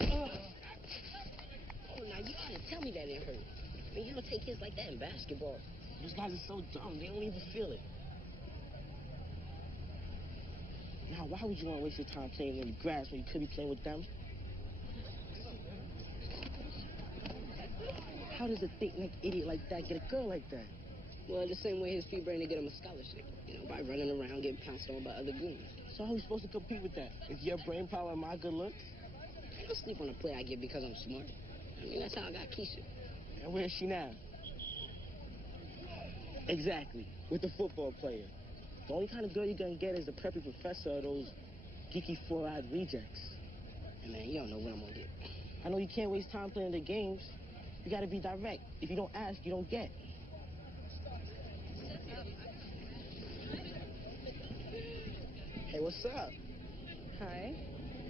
Oh, now you can't tell me that it hurt. I mean, you don't take hits like that in basketball. Those guys are so dumb, they don't even feel it. Now, why would you want to waste your time playing in the grass when you could be playing with them? How does a thick-necked idiot like that get a girl like that? Well, the same way his pea brain to get him a scholarship. You know, by running around getting pounced on by other goons. So how are we supposed to compete with that? Is your brain power and my good looks? I don't sleep on a play I get because I'm smart. I mean, that's how I got Keisha. And where is she now? Exactly, with the football player. The only kind of girl you're gonna get is the preppy professor or those geeky four-eyed rejects. And man, you don't know what I'm gonna get. I know you can't waste time playing the games. You gotta be direct. If you don't ask, you don't get. Hey, what's up? Hi.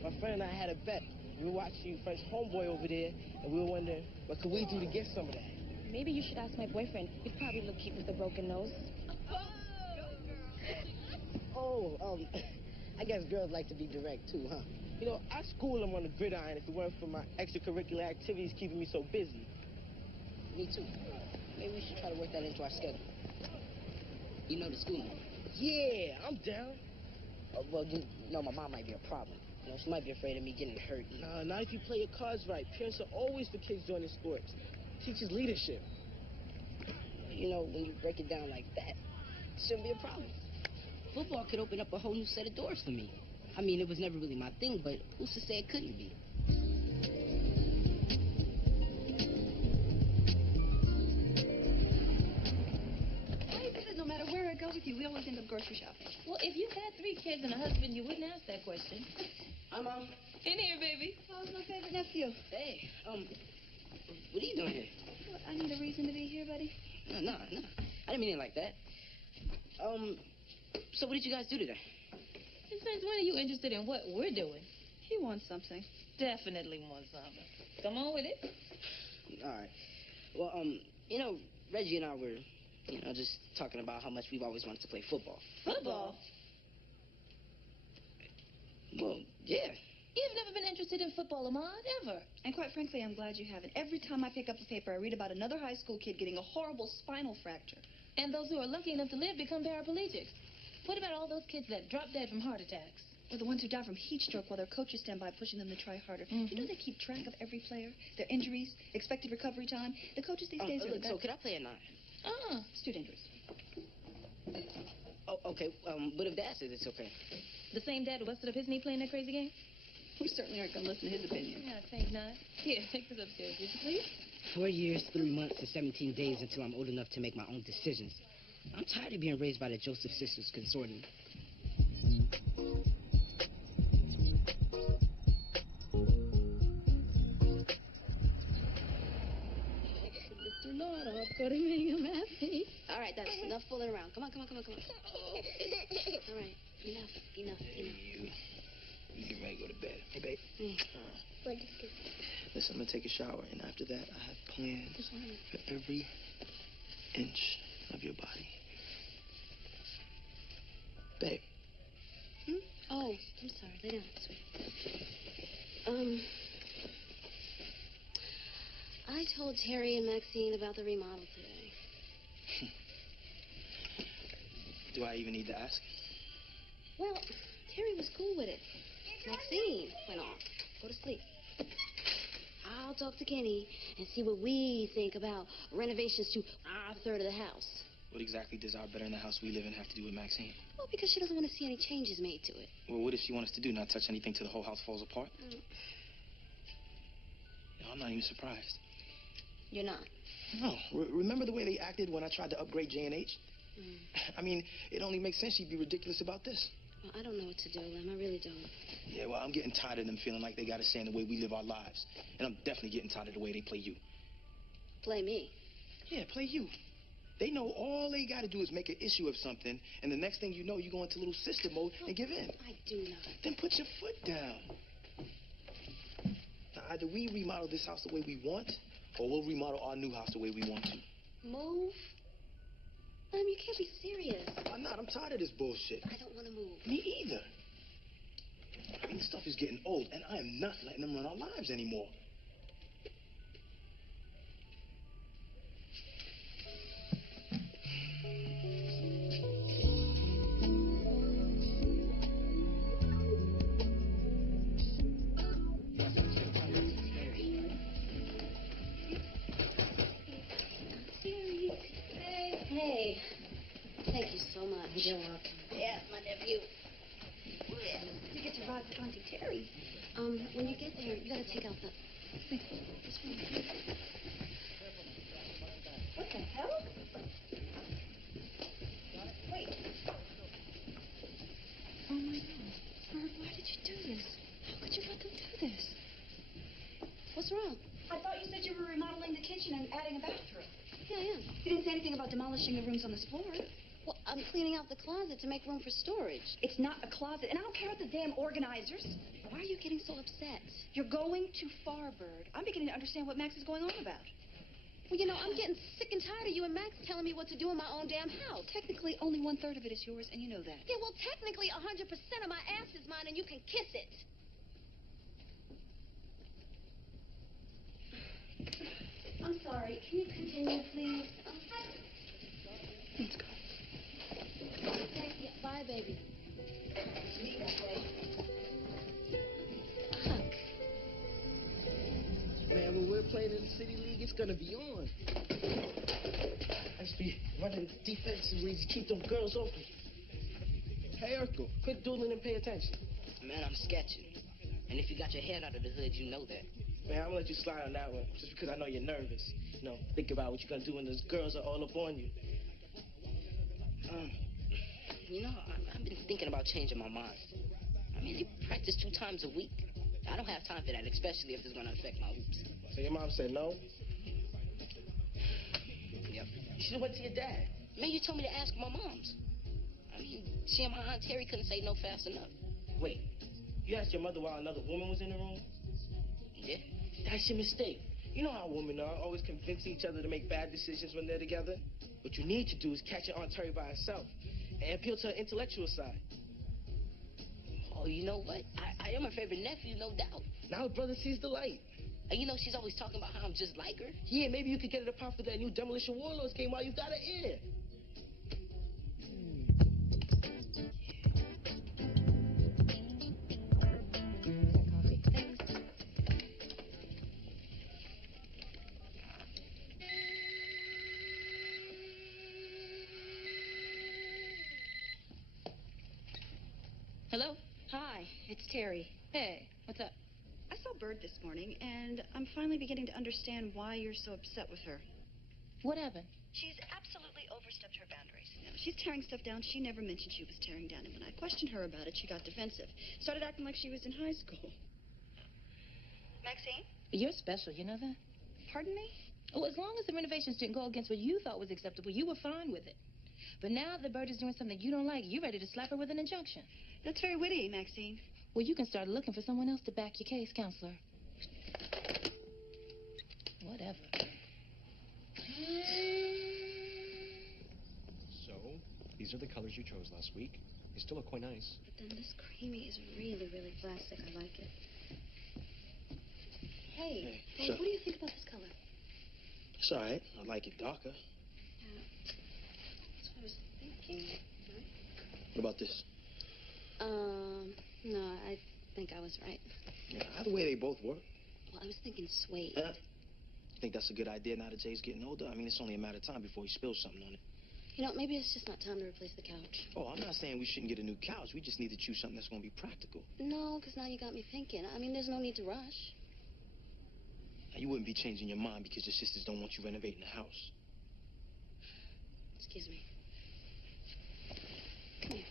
My friend and I had a bet. We were watching your friend's homeboy over there, and we were wondering, what could we do to get some of that? Maybe you should ask my boyfriend. He'd probably look cute with a broken nose. Oh, I guess girls like to be direct too, huh? You know, I school them on the gridiron if it weren't for my extracurricular activities keeping me so busy. Me too. Maybe we should try to work that into our schedule. You know the schooling? Yeah, I'm down. Well, you know, my mom might be a problem. You know, she might be afraid of me getting hurt. Nah, not if you play your cards right. Parents are always for kids joining sports. Teaches leadership. You know, when you break it down like that, it shouldn't be a problem. Football could open up a whole new set of doors for me. I mean, it was never really my thing, but who's to say it couldn't be? No matter where I go with you, we always end up grocery shopping. Well, if you had 3 kids and a husband, you wouldn't ask that question. Hi, Mom. In here, baby. Oh, my favorite nephew. Hey, what are you doing here? What, I need a reason to be here, buddy? No. I didn't mean it like that. So what did you guys do today? And since when are you interested in what we're doing? He wants something. Definitely wants something. Come on with it. All right. Well, you know, Reggie and I were, you know, just talking about how much we've always wanted to play football. Football? Well, yeah. You've never been interested in football, Ahmad, ever. And quite frankly, I'm glad you haven't. Every time I pick up a paper, I read about another high school kid getting a horrible spinal fracture. And those who are lucky enough to live become paraplegics. What about all those kids that drop dead from heart attacks? Or the ones who die from heat stroke while their coaches stand by pushing them to try harder. Mm-hmm. You know they keep track of every player, their injuries, expected recovery time. The coaches these days are... Look, so could I play or not? Student injuries. Oh, okay. What if Dad says it's okay? The same dad who busted up his knee playing that crazy game? We certainly aren't going to listen to his opinion. Yeah, I think not. Here, take this upstairs, would you please? 4 years, 3 months, and 17 days until I'm old enough to make my own decisions. I'm tired of being raised by the Joseph Sisters Consortium. Lord, I've got to make him happy. All right, that's enough fooling around. Come on. All right, enough. You get ready to go to bed. Hey, babe. Listen, I'm going to take a shower, and after that, I have plans for every inch of your body. Babe. Oh, I'm sorry. Lay down, sweet. I told Terry and Maxine about the remodel today. Do I even need to ask? Well, Terry was cool with it. Maxine went off. Go to sleep. I'll talk to Kenny and see what we think about renovations to our third of the house. What exactly does our bettering the house we live in have to do with Maxine? Well, because she doesn't want to see any changes made to it. Well, what does she want us to do? Not touch anything till the whole house falls apart? No, I'm not even surprised. You're not? No. Remember the way they acted when I tried to upgrade J&H? I mean, it only makes sense she'd be ridiculous about this. Well, I don't know what to do, Lem. I really don't. Yeah, well, I'm getting tired of them feeling like they got a say in the way we live our lives. And I'm definitely getting tired of the way they play you. Play me? Yeah, play you. They know all they got to do is make an issue of something, and the next thing you know, you go into little sister mode and give in. I do not. Then put your foot down. Now, either we remodel this house the way we want, or we'll remodel our new house the way we want to. Move? Lem, you can't be serious. I'm not. I'm tired of this bullshit. I don't want to move. Me either. I mean, this stuff is getting old, and I am not letting them run our lives anymore. Hey. Thank you so much. You're welcome. Yeah, my nephew. Yeah. You get to ride with Auntie Terry. When you get there, you gotta take out this one. What the hell? Wait. Oh, my God. Bird, why did you do this? How could you let them do this? What's wrong? I thought you said you were remodeling the kitchen and adding a bathroom. Yeah, yeah. You didn't say anything about demolishing the rooms on this floor. Well, I'm cleaning out the closet to make room for storage. It's not a closet, and I don't care about the damn organizers. Why are you getting so upset? You're going too far, Bird. I'm beginning to understand what Max is going on about. Well, you know, I'm getting sick and tired of you and Max telling me what to do in my own damn house. Technically, only 1/3 of it is yours, and you know that. Yeah, well, technically, 100% of my ass is mine, and you can kiss it. I'm sorry. Can you continue, please? Let's go. Okay, yeah, bye, baby. Fuck. Man, when we're playing in the City League, it's gonna be on. I just be running defensively to keep them girls off me. Hey, Urkel, quit doodling and pay attention. Man, I'm sketching. And if you got your head out of the hood, you know that. Man, I'm gonna let you slide on that one, just because I know you're nervous. You know, think about what you're gonna do when those girls are all up on you. You know, I've been thinking about changing my mind. I mean, they practice 2 times a week. I don't have time for that, especially if it's gonna affect my hoops. So your mom said no? Yep. You should've went to your dad. Man, you told me to ask my moms. I mean, she and my Aunt Terry couldn't say no fast enough. Wait, you asked your mother while another woman was in the room? Yeah. That's your mistake. You know how women are, always convincing each other to make bad decisions when they're together. What you need to do is catch your Aunt Terry by herself and appeal to her intellectual side. Oh, you know what? I am her favorite nephew, no doubt. Now her brother sees the light. And you know, she's always talking about how I'm just like her. Yeah, maybe you could get her to pop for that new Demolition Warlords game while you've got her ear. Hello? Hi, it's Terry. Hey, what's up? I saw Bird this morning, and I'm finally beginning to understand why you're so upset with her. What happened? She's absolutely overstepped her boundaries. She's tearing stuff down she never mentioned she was tearing down, and when I questioned her about it, she got defensive. Started acting like she was in high school. Maxine? You're special, you know that? Pardon me? Oh, as long as the renovations didn't go against what you thought was acceptable, you were fine with it. But now that Bird is doing something you don't like, you're ready to slap her with an injunction. That's very witty, Maxine. Well, you can start looking for someone else to back your case, counselor. Whatever. So, these are the colors you chose last week. They still look quite nice. But then this creamy is really, really plastic. I like it. Hey, babe, what do you think about this color? It's all right. I like it darker. Yeah. That's what I was thinking. What about this? No, I think I was right. Yeah, either way, they both work. Well, I was thinking suede. You think that's a good idea now that Jay's getting older? I mean, it's only a matter of time before he spills something on it. You know, maybe it's just not time to replace the couch. Oh, I'm not saying we shouldn't get a new couch. We just need to choose something that's going to be practical. No, because now you got me thinking. I mean, there's no need to rush. Now, you wouldn't be changing your mind because your sisters don't want you renovating the house. Excuse me. Come here.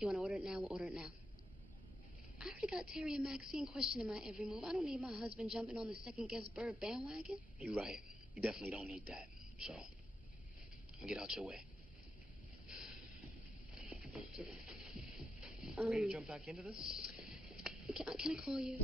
You want to order it now? We'll order it now. I already got Terry and Maxine questioning my every move. I don't need my husband jumping on the second-guess Bird bandwagon. You're right. You definitely don't need that. So, I'm get out your way. Don't do that. Ready to jump back into this? Can I call you?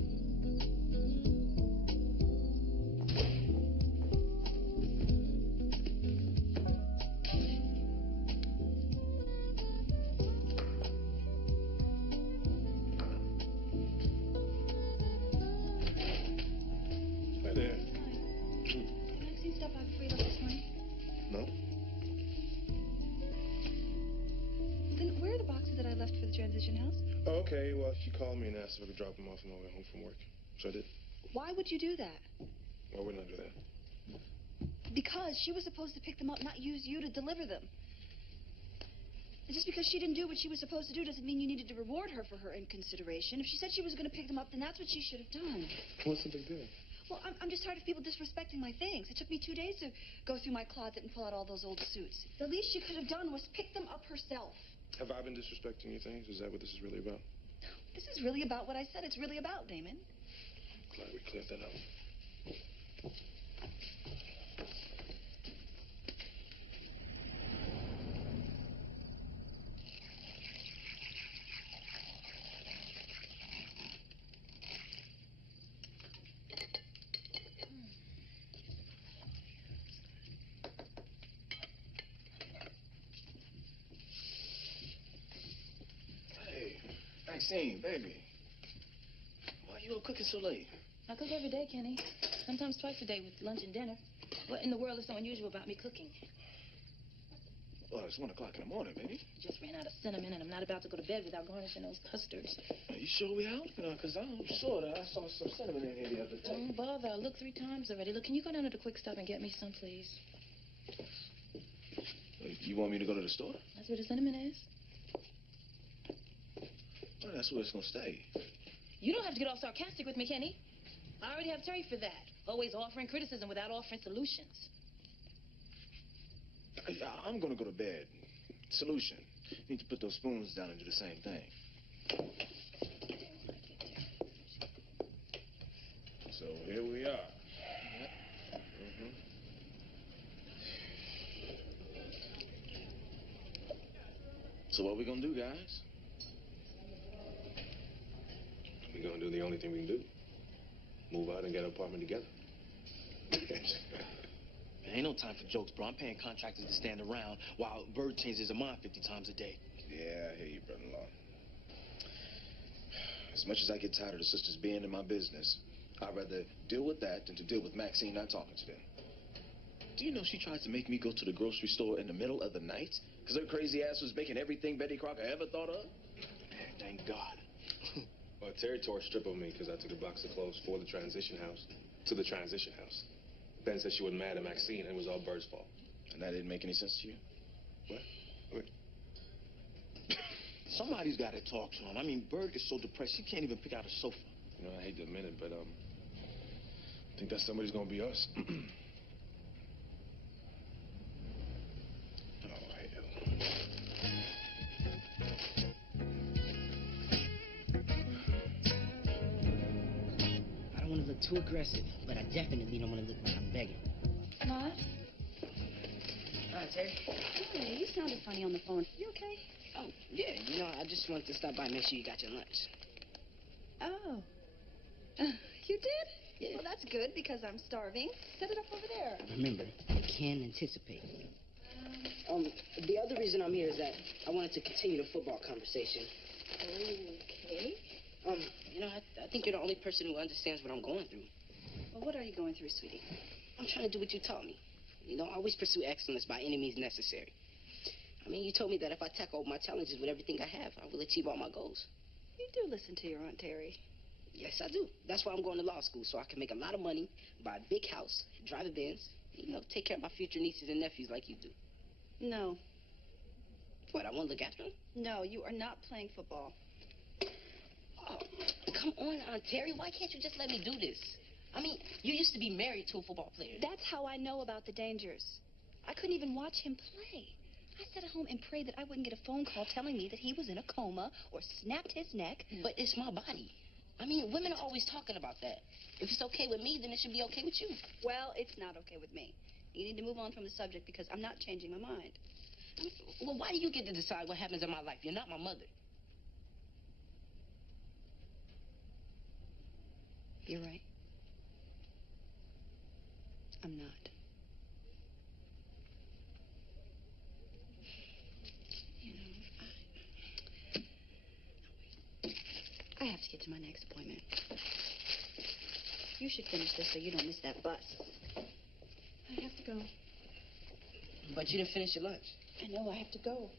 left for the transition house. Oh, okay. Well, she called me and asked if I could drop him off on my way home from work. So I did. Why would you do that? Why wouldn't I do that? Because she was supposed to pick them up, not use you to deliver them. And just because she didn't do what she was supposed to do doesn't mean you needed to reward her for her inconsideration. If she said she was going to pick them up, then that's what she should have done. What's the big deal? Well, I'm just tired of people disrespecting my things. It took me 2 days to go through my closet and pull out all those old suits. The least she could have done was pick them up herself. Have I been disrespecting your things? Is that what this is really about? This is really about what I said it's really about, Damon. Glad we cleared that up. Maxine, baby. Why are you up cooking so late? I cook every day, Kenny. Sometimes twice a day with lunch and dinner. What in the world is so unusual about me cooking? Well, it's 1 o'clock in the morning, baby. Just ran out of cinnamon, and I'm not about to go to bed without garnishing those custards. Are you sure we out? Because I'm sure that I saw some cinnamon in here the other day. Don't bother. I looked 3 times already. Look, can you go down to the Quick Stop and get me some, please? You want me to go to the store? That's where the cinnamon is. Well, that's where it's going to stay. You don't have to get all sarcastic with me, Kenny. I already have Terry for that. Always offering criticism without offering solutions. I'm going to go to bed. Solution. Need to put those spoons down and do the same thing. So here we are. So what we going to do, guys? We're going to do the only thing we can do. Move out and get an apartment together. Man, ain't no time for jokes, bro. I'm paying contractors to stand around while Bird changes his mind 50 times a day. Yeah, I hear you, brother-in-law. As much as I get tired of the sisters being in my business, I'd rather deal with that than to deal with Maxine not talking to them. Do you know she tries to make me go to the grocery store in the middle of the night? Because her crazy ass was making everything Betty Crocker ever thought of? Man, thank God. Well, Terry tore a strip of me because I took a box of clothes for the transition house to the transition house. Ben said she wasn't mad at Maxine, and it was all Bird's fault. And that didn't make any sense to you? What? Somebody's got to talk to him. I mean, Bird is so depressed, she can't even pick out a sofa. You know, I hate to admit it, but, I think that somebody's gonna be us. I don't want to look too aggressive, but I definitely don't want to look like I'm begging. What? Hi, Terry. Hey, you sounded funny on the phone. You okay? Oh, yeah, you know, I just wanted to stop by and make sure you got your lunch. Oh. You did? Yeah. Well, that's good because I'm starving. Set it up over there. Remember, you can anticipate. The other reason I'm here is that I wanted to continue the football conversation. Okay. You know, I think you're the only person who understands what I'm going through. Well, what are you going through, sweetie? I'm trying to do what you taught me. You know, always pursue excellence by any means necessary. I mean, you told me that if I tackle my challenges with everything I have, I will achieve all my goals. You do listen to your Aunt Terry. Yes, I do. That's why I'm going to law school, so I can make a lot of money, buy a big house, drive a Benz, you know, take care of my future nieces and nephews like you do. No. What, I want to look after them? No, you are not playing football. Oh, come on, Aunt Terry. Why can't you just let me do this? I mean, you used to be married to a football player. That's how I know about the dangers. I couldn't even watch him play. I sat at home and prayed that I wouldn't get a phone call telling me that he was in a coma or snapped his neck. But it's my body. I mean, women are always talking about that. If it's okay with me, then it should be okay with you. Well, it's not okay with me. You need to move on from the subject because I'm not changing my mind. Well, why do you get to decide what happens in my life? You're not my mother. You're right. I'm not. You know, I have to get to my next appointment. You should finish this so you don't miss that bus. I have to go. But you didn't finish your lunch. I know, I have to go.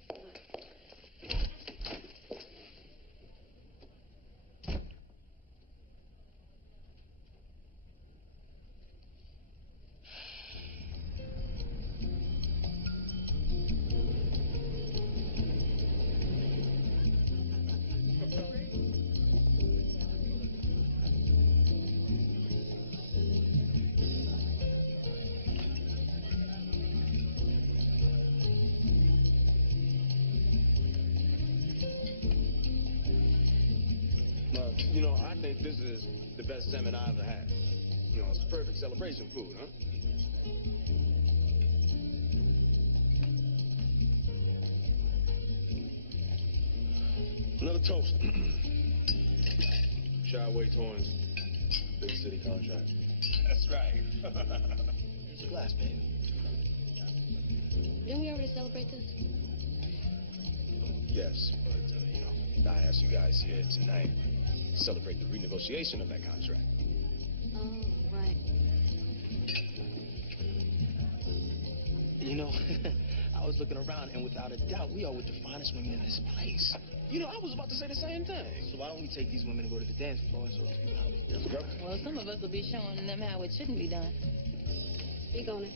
You know, I think this is the best salmon I ever had. You know, it's perfect celebration food, huh? Another toast. Shyway Torrance, big city contract. That's right. Here's your glass, babe. Didn't we already celebrate this? Yes, but, I asked you guys here tonight to celebrate the renegotiation of that contract. Oh, right. You know, I was looking around, and without a doubt, we are with the finest women in this place. You know, I was about to say the same thing. So why don't we take these women and go to the dance floor and show these people how it's done? Well, some of us will be showing them how it shouldn't be done. You going?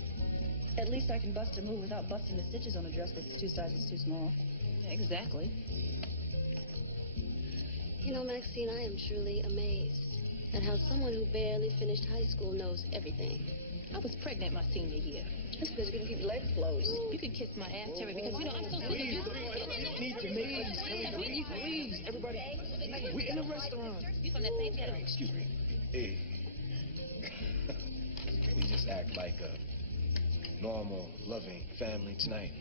At least I can bust a move without busting the stitches on a dress that's 2 sizes too small. Exactly. You know, Maxine, I am truly amazed at how someone who barely finished high school knows everything. I was pregnant my senior year. That's because you couldn't keep your legs closed. You could kiss my ass, Terry, because, you know, I'm so sick of you. You need to make please. Everybody, we're in a restaurant. You from that same ghetto. Excuse me. Hey. Can we just act like a normal, loving family tonight?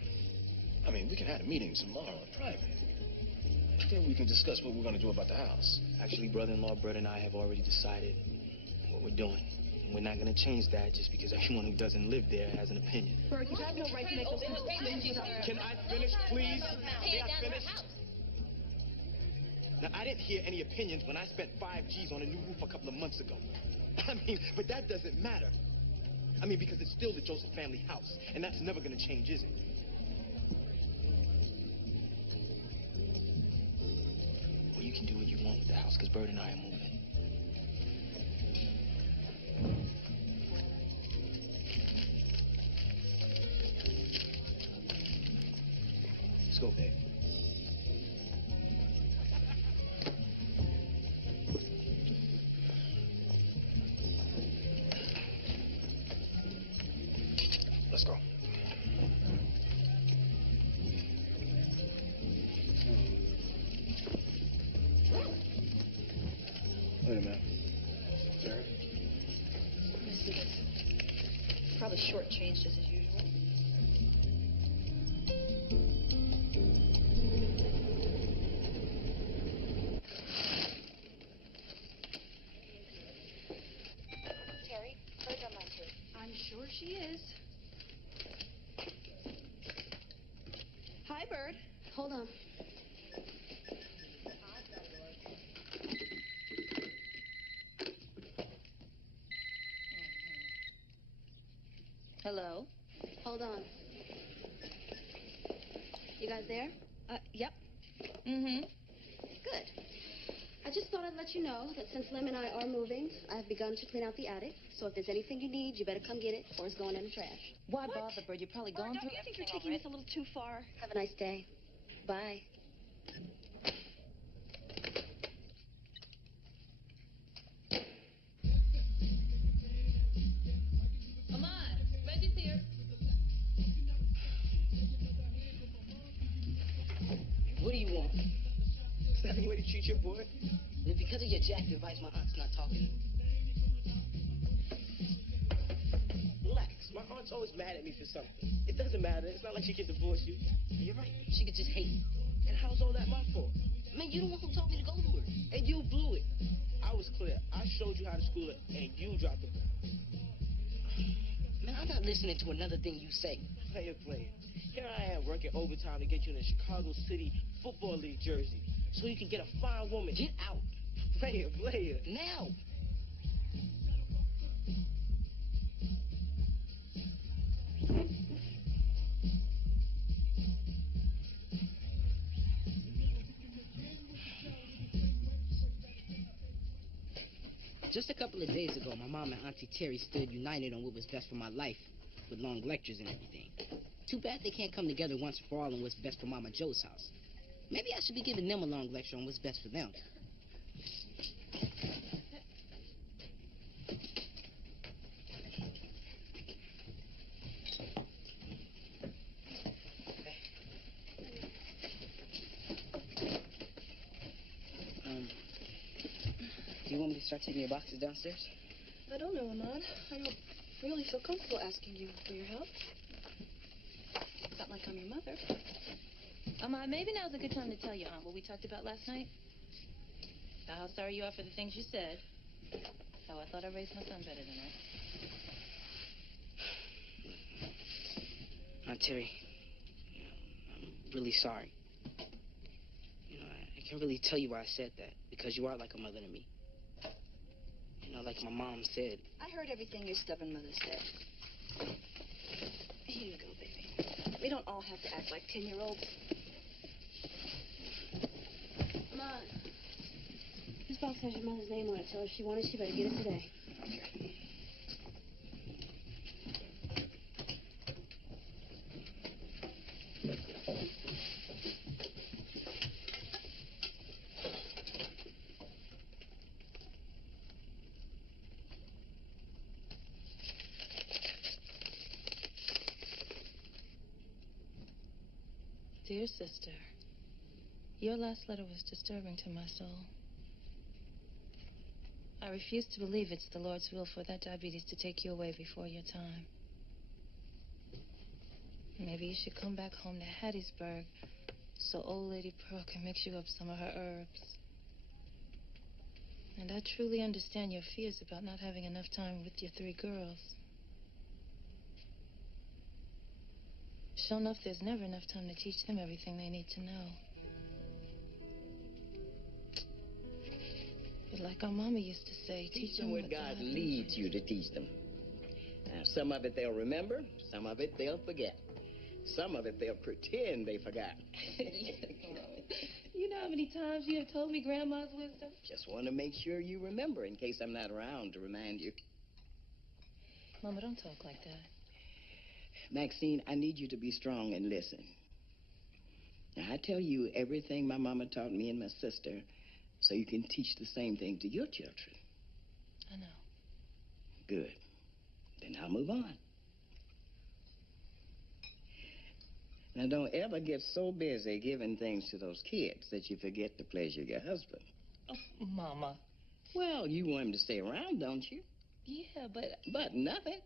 I mean, we can have a meeting tomorrow in private. Then we can discuss what we're going to do about the house. Actually, brother-in-law, Bert and I have already decided what we're doing. And we're not going to change that just because everyone who doesn't live there has an opinion. Bert, you have no right to make those kinds of decisions without... Can I finish, please? May I finish? Now, I didn't hear any opinions when I spent 5 G's on a new roof a couple of months ago. I mean, but that doesn't matter. I mean, because it's still the Joseph family house, and that's never going to change, is it? Well, you can do what you want with the house, because Bert and I are moving. Let's go, babe. Let's go. Wait a minute. Jerry? Let me see this. Probably shortchanged us as usual. Terry, Bird's online too. I'm sure she is. Hi, Bird. Hold on. Hello? Hold on. You guys there? Yep. Mm-hmm. Good. I just thought I'd let you know that since Lem and I are moving, I've begun to clean out the attic. So if there's anything you need, you better come get it, or it's going in the trash. Why bother, Bird? You're probably gone through Don't you think you're taking this a little too far? Have a nice day. Bye. Come on. Reggie's here. What do you want? Is that the way to treat your boy? And because of your jack advice, my aunt's not talking. Relax. My aunt's always mad at me for something. It doesn't matter. It's not like she can divorce you. You're right. She could just hate. And how's all that my fault? Man, you the one who told me to go to her. And you blew it. I was clear. I showed you how to school her, and you dropped the ball. Man, I'm not listening to another thing you say. Player. Here I am working overtime to get you in a Chicago City Football League jersey so you can get a fine woman. Get out. Player. Now. Just a couple of days ago, my mom and Auntie Terry stood united on what was best for my life, with long lectures and everything. Too bad they can't come together once for all on what's best for Mama Joe's house. Maybe I should be giving them a long lecture on what's best for them. you want me to start taking your boxes downstairs? I don't know, Ahmad. I don't really feel comfortable asking you for your help. It's not like I'm your mother. Ahmad, maybe now's a good time to tell your aunt what we talked about last night. About how sorry you are for the things you said. How I thought I raised my son better than that. Aunt Terry, I'm really sorry. I can't really tell you why I said that, because you are like a mother to me. Like my mom said. I heard everything your stubborn mother said. Here you go, baby. We don't all have to act like 10-year-olds. Come on. This box has your mother's name on it. Tell her if she wanted, she better get it today. Dear sister, your last letter was disturbing to my soul. I refuse to believe it's the Lord's will for that diabetes to take you away before your time. Maybe you should come back home to Hattiesburg so old Lady Pearl can mix you up some of her herbs. And I truly understand your fears about not having enough time with your 3 girls. Sure enough, there's never enough time to teach them everything they need to know. But like our mama used to say, teach them what God leads you to teach them. Now, some of it they'll remember, some of it they'll forget. Some of it they'll pretend they forgot. You know how many times you have told me Grandma's wisdom? Just want to make sure you remember in case I'm not around to remind you. Mama, don't talk like that. Maxine, I need you to be strong and listen. Now, I tell you everything my mama taught me and my sister so you can teach the same thing to your children. I know. Good. Then I'll move on. Now, don't ever get so busy giving things to those kids that you forget to pleasure your husband. Oh, Mama. Well, you want him to stay around, don't you? Yeah, but... But nothing.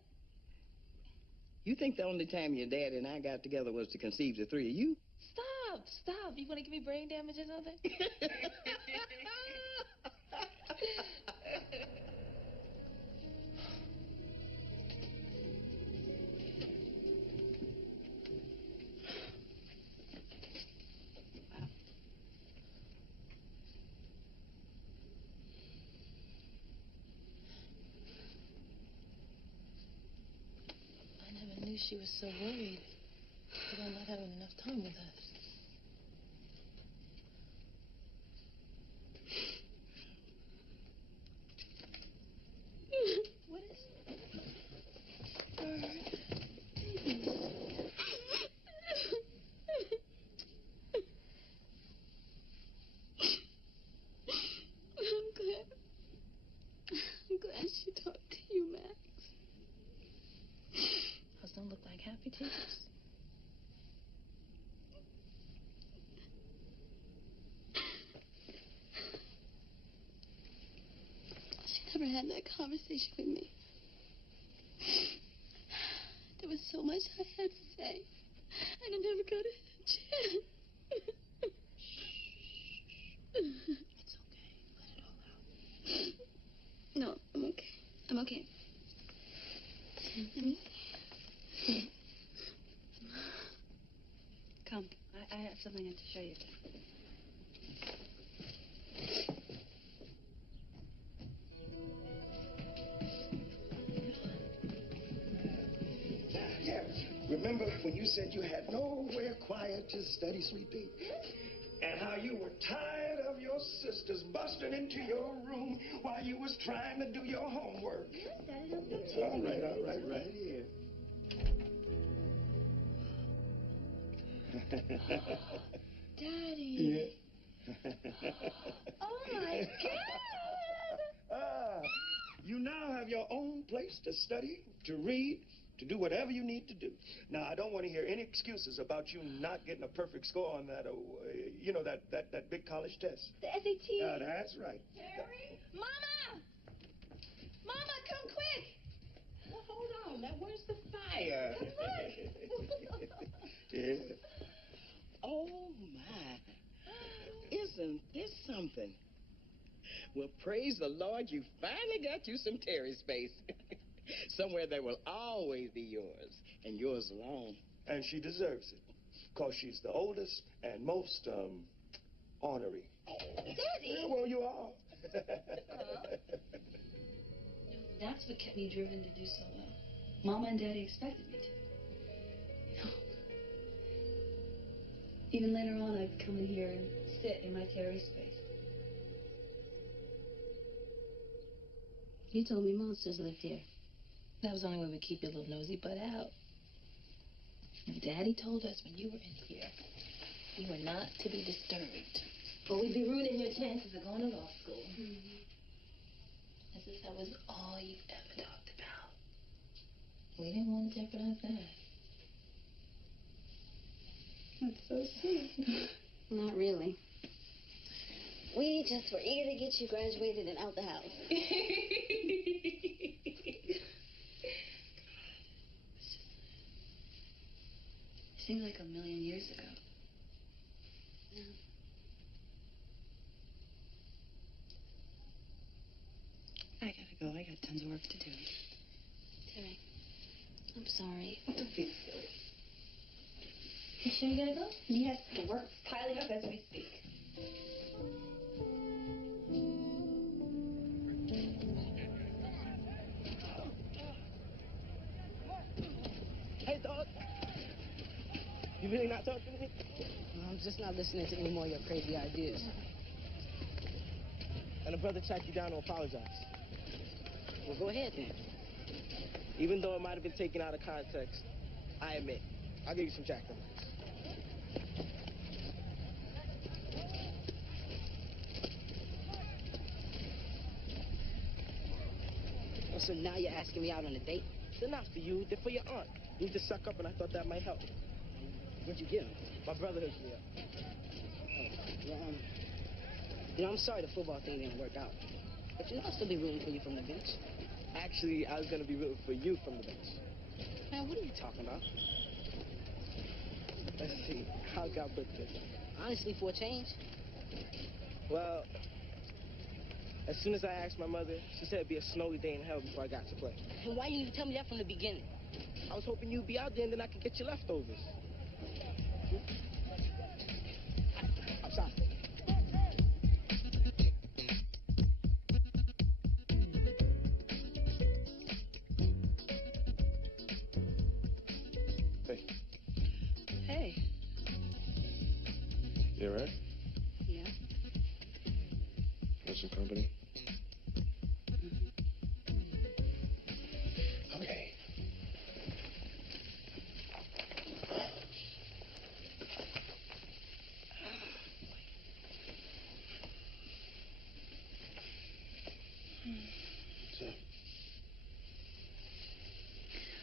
You think the only time your dad and I got together was to conceive the 3 of you? Stop. You want to give me brain damage or something? She was so worried about not having enough time with us. What is it? Bird. I'm glad she talked to you, Max. Those don't look like happy tears. She never had that conversation with me. There was so much I had to say, and I never got a chance. It's okay. Let it all out. No, I'm okay. I'm okay. Let me see. Come. I have something to show you. Yeah. Remember when you said you had nowhere quiet to study, Sweet Pea? And how you were tired of your sisters busting into your room while you was trying to do your homework? Yes, Daddy, don't be All right, right here. Daddy. Yeah. Oh, my God. You now have your own place to study, to read, to do whatever you need to do. Now, I don't want to hear any excuses about you not getting a perfect score on that, You know, that big college test. The SAT. That's right. Terry? Mama! Mama, come quick! Well, hold on. Now, where's the fire? Yeah. Oh, my. Isn't this something? Well, praise the Lord, you finally got you some Terry space. Somewhere that will always be yours, and yours alone. And she deserves it, because she's the oldest and most, ornery. Daddy! Yeah, well, you are. That's what kept me driven to do so well. Mama and Daddy expected me to. You know, even later on, I'd come in here and sit in my Terry space. You told me monsters lived here. That was the only way we'd keep your little nosy butt out. And Daddy told us when you were in here, you were not to be disturbed. Or we'd be ruining your chances of going to law school. As if that was all you ever talked about. We didn't want to jeopardize that. That's so sweet. Not really. We just were eager to get you graduated and out the house. It seemed like a million years ago. No. I gotta go. I got tons of work to do. Terry, I'm sorry. Don't be silly. You sure you gotta go? Yes, the work's piling up as we speak. Hey, dog. You really not talking to me? I'm just not listening to any more of your crazy ideas. And a brother tracked you down to apologize. Well, go ahead then. Even though it might have been taken out of context, I admit, I'll give you some jack numbers. Oh, so now you're asking me out on a date? They're not for you, they're for your aunt. You need to suck up, and I thought that might help. What'd you give him? My brother hooked me up. Well, I'm sorry the football thing didn't work out. But I'll still be rooting for you from the bench. Actually, I was going to be rooting for you from the bench. Man, what are you talking about? Let's see, how can I put this? Honestly, for a change? Well, as soon as I asked my mother, she said it'd be a snowy day in hell before I got to play. And why didn't you tell me that from the beginning? I was hoping you'd be out there and then I could get your leftovers. I'm sorry. Hey. Hey. You all right? Yeah. Want some company? Okay.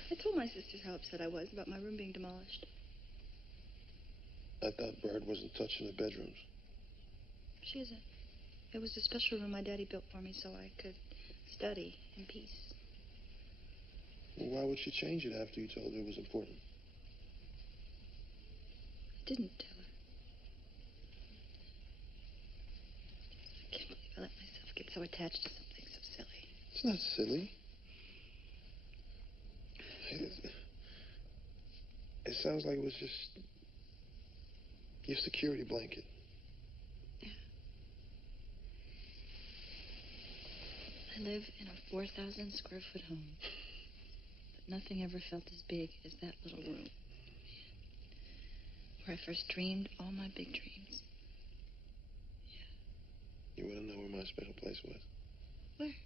I told my sisters how upset I was about my room being demolished. I thought Bird wasn't touching the bedrooms. She isn't. It was a special room my daddy built for me so I could study in peace. Well, why would she change it after you told her it was important? I didn't tell her. I can't believe I let myself get so attached to something so silly. It's not silly. It sounds like it was just your security blanket. Yeah. I live in a 4,000 square foot home. But nothing ever felt as big as that little room. Where I first dreamed all my big dreams. You want to know where my special place was? Where?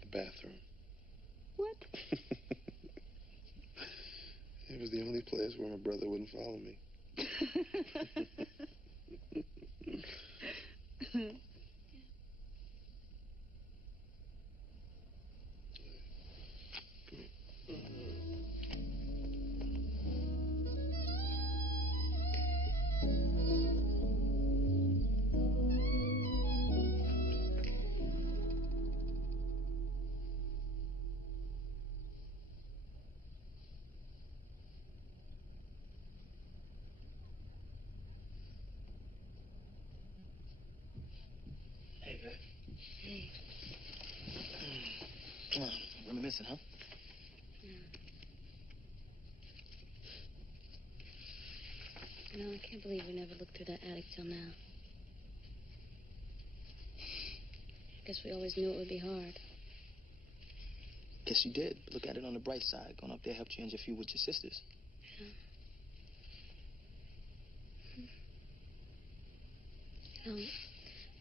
The bathroom. What? It was the only place where my brother wouldn't follow me. missing, huh? No, I can't believe we never looked through that attic till now. Guess we always knew it would be hard. Guess you did. But look at it on the bright side. Going up there helped you end your feud with your sisters. You know,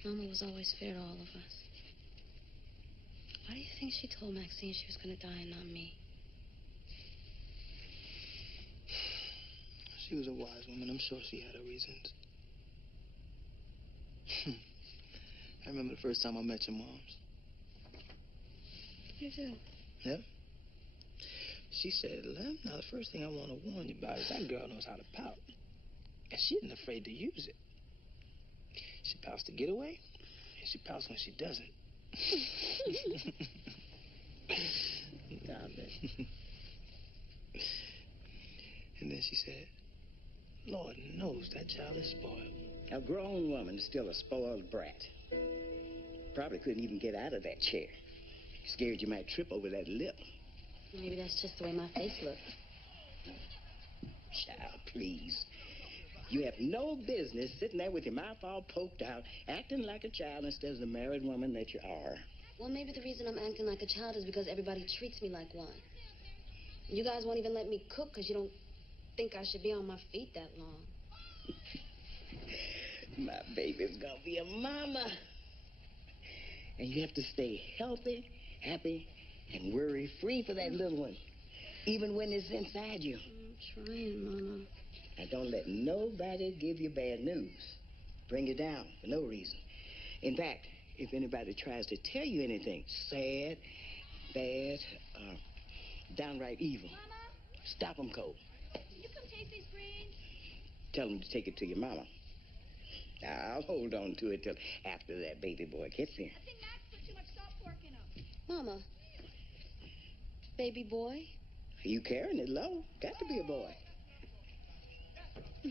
Mama was always fair to all of us. Why do you think she told Maxine she was going to die and not me? She was a wise woman. I'm sure she had her reasons. I remember the first time I met your moms. You do? Yep. She said, Lem, now the first thing I want to warn you about is that girl knows how to pout. And she isn't afraid to use it. She pouts to get away, and she pouts when she doesn't. Stop it. And then she said, Lord knows that child is spoiled. A grown woman is still a spoiled brat. Probably couldn't even get out of that chair. Scared you might trip over that lip. Maybe that's just the way my face looks. Child, please. You have no business sitting there with your mouth all poked out, acting like a child instead of the married woman that you are. Well, maybe the reason I'm acting like a child is because everybody treats me like one. You guys won't even let me cook because you don't think I should be on my feet that long. My baby's gonna be a mama. And you have to stay healthy, happy, and worry-free for that little one, even when it's inside you. I'm trying, Mama. Now, don't let nobody give you bad news. Bring you down for no reason. In fact, if anybody tries to tell you anything sad, bad, downright evil, stop them cold. Can you come taste these greens? Tell them to take it to your mama. Now, I'll hold on to it till after that baby boy gets here. I think Max put too much salt pork in them. Mama. Baby boy? You carrying it low. Got to be a boy. I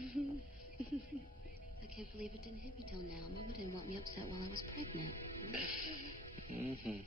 can't believe it didn't hit me till now. Mama didn't want me upset while I was pregnant. Mm-hmm.